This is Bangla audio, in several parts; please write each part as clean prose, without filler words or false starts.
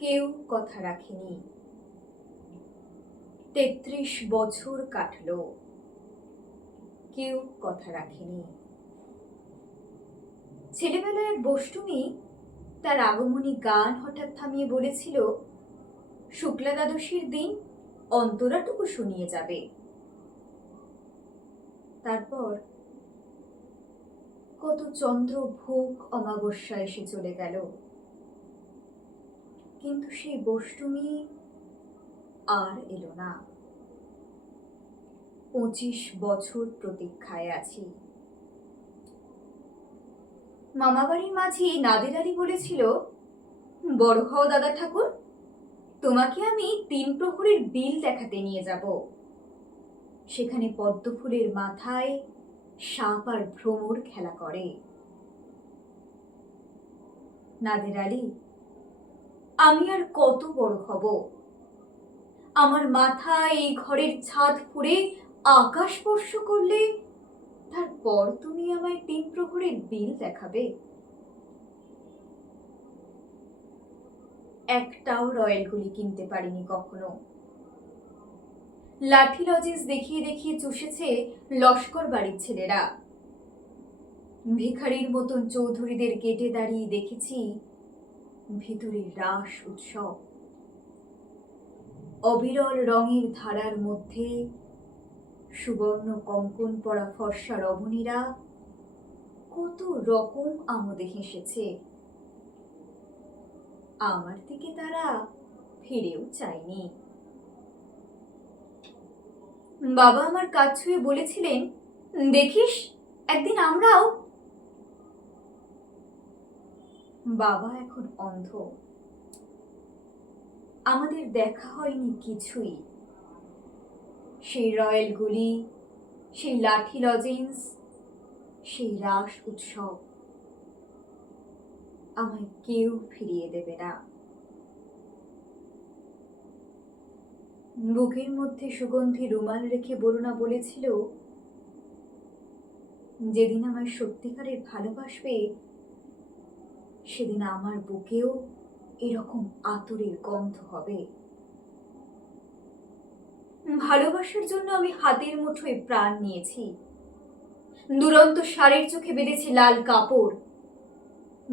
কেউ কথা রাখেনি। ৩৩ বছর কাটলো, কেউ কথা রাখেনি। ছেলেবেলায় এক বষ্টমী তার আগমনী গান হঠাৎ থামিয়ে বলেছিল, শুক্লা দ্বাদশীর দিন অন্তরাটুকু শুনিয়ে যাবে। তারপর কত চন্দ্রভোগ অমাবস্যা এসে চলে গেল, কিন্তু সেই বষ্টমী আর এলো না। ২৫ বছর প্রতীক্ষায় আছি। মামাবাড়ির মাঝি নাদের আলী বলেছিল, বড় হও দাদা ঠাকুর, তোমাকে আমি ৩ প্রহরের বিল দেখাতে নিয়ে যাব। সেখানে পদ্ম ফুলের মাথায় সাপ আর ভ্রমর খেলা করে। নাদের আলী, আমি আর কত বড় হব? আমার মাথা এই ঘরের ছাদ ফুঁড়ে আকাশ স্পর্শ করলে তারপর তুমি আমায় ৩ প্রহরের বিল দেখাবে? একটাও রয়্যাল গুলি কিনতে পারিনি কখনো। লাঠি লজেন্স দেখিয়ে দেখিয়ে চুষেছে লস্কর বাড়ির ছেলেরা। ভিখারির মতন চৌধুরীদের গেটে দাঁড়িয়ে দেখেছি ভিতরে রাস উৎসব। অবিরল রঙের ধারার মধ্যে সুবর্ণ কঙ্কন পরা ফর্সা রমণীরা কত রকম আমোদে হেসেছে। আমার দিকে তারা ফিরেও চায়নি। বাবা আমার কাজ ছুঁয়ে বলেছিলেন, দেখিস একদিন আমরাও। বাবা এখন অন্ধ, আমাদের দেখা হয়নি কিছুই। সেই রয়্যাল গুলি, সেই লাঠি লজেন্স, সেই রাস উৎসব আমায় কেউ ফিরিয়ে দেবে না। বুকের মধ্যে সুগন্ধি রুমাল রেখে বরুণা বলেছিল, যেদিন আমায় সত্যিকারের ভালোবাসবে সেদিন আমার বুকেও এরকম আতরের গন্ধ হবে। ভালোবাসার জন্য আমি হাতের মুঠোয় প্রাণ নিয়েছি। দুরন্ত ষাঁড়ের চোখে বেঁধেছি লাল কাপড়।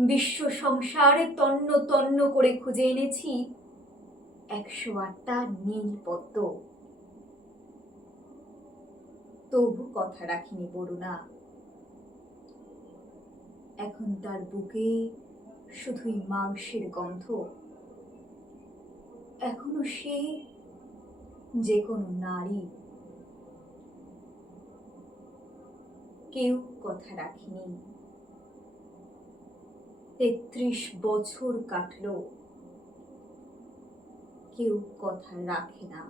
বিশ্ব সংসারে তন্ন তন্ন করে খুঁজে এনেছি ১০৮টা নীল পদ্ম। তবু কথা রাখিনি বরুণা। এখন তার বুকে শুধুই মাংসের গন্ধ। এখনো সে যে কোনো নারী। কেউ কথা রাখেনি। ৩৩ বছর কাটলো, কেউ কথা রাখে না।